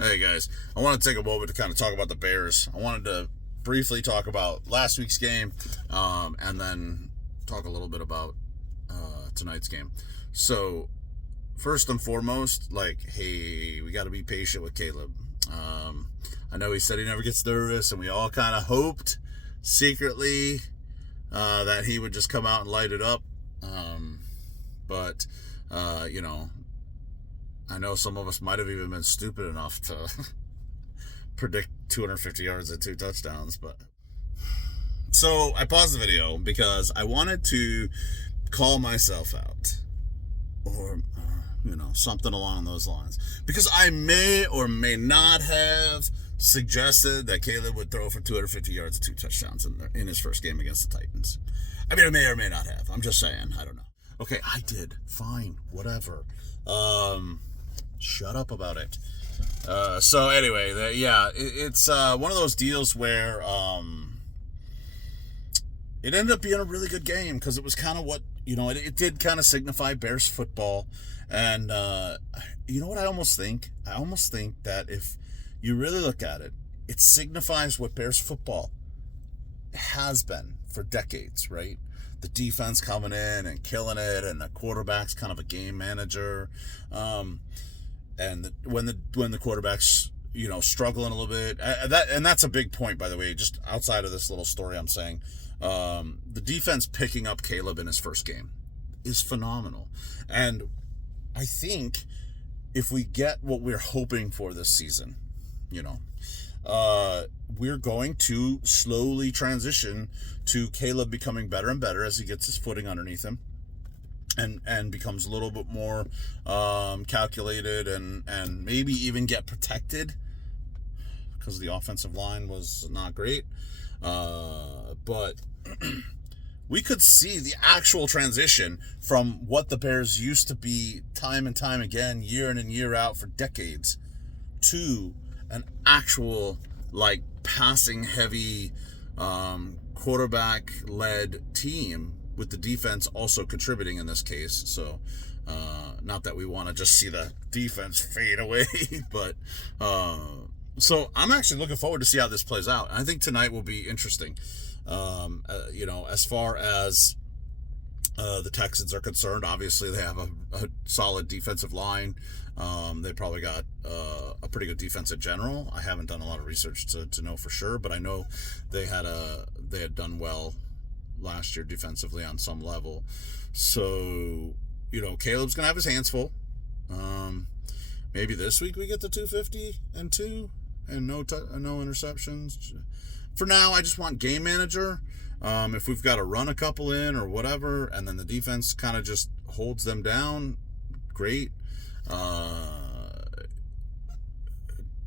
Hey guys, I want to take a moment to kind of talk about the Bears. I wanted to briefly talk about last week's game, and then talk a little bit about tonight's game. So, first and foremost, hey, we got to be patient with Caleb. I know he said he never gets nervous, and we all kind of hoped secretly that he would just come out and light it up. But you know, I know some of us might have even been stupid enough to predict 250 yards and 2 touchdowns. But so I paused the video because I wanted to call myself out, or something along those lines, because I may or may not have suggested that Caleb would throw for 250 yards and 2 touchdowns in his first game against the Titans. I mean, I may or may not have. I'm just saying. I don't know. Okay, I did. Fine. Whatever. Shut up about it. So anyway, it's one of those deals where it ended up being a really good game because it was kind of what, it did kind of signify Bears football. And you know what I almost think? I almost think that if you really look at it, it signifies what Bears football has been for decades, right? The defense coming in and killing it, and the quarterback's kind of a game manager. And when the quarterback's struggling a little bit, that's a big point, by the way. Just outside of this little story, I'm saying the defense picking up Caleb in his first game is phenomenal, and I think if we get what we're hoping for this season, we're going to slowly transition to Caleb becoming better and better as he gets his footing underneath him. And becomes a little bit more calculated and maybe even get protected because the offensive line was not great. But we could see the actual transition from what the Bears used to be time and time again, year in and year out for decades, to an actual passing heavy quarterback-led team, with the defense also contributing in this case. So not that we want to just see the defense fade away, but so I'm actually looking forward to see how this plays out. I think tonight will be interesting. As far as the Texans are concerned, obviously they have a solid defensive line. They probably got a pretty good defense in general. I haven't done a lot of research to know for sure, but I know they had done well last year defensively on some level. So, Caleb's going to have his hands full. Maybe this week we get the 250 and 2 and no interceptions. For now, I just want game manager. If we've got to run a couple in or whatever, and then the defense kind of just holds them down, great.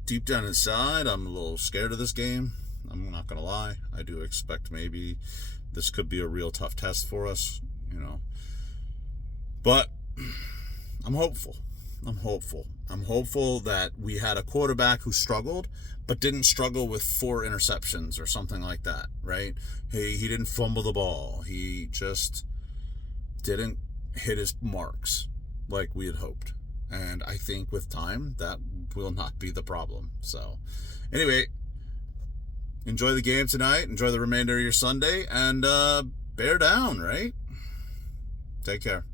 Deep down inside, I'm a little scared of this game. I'm not going to lie. I do expect maybe this could be a real tough test for us, But I'm hopeful. I'm hopeful that we had a quarterback who struggled, but didn't struggle with 4 interceptions or something like that, right? He didn't fumble the ball. He just didn't hit his marks like we had hoped. And I think with time, that will not be the problem. So, anyway, enjoy the game tonight. Enjoy the remainder of your Sunday. And bear down, right? Take care.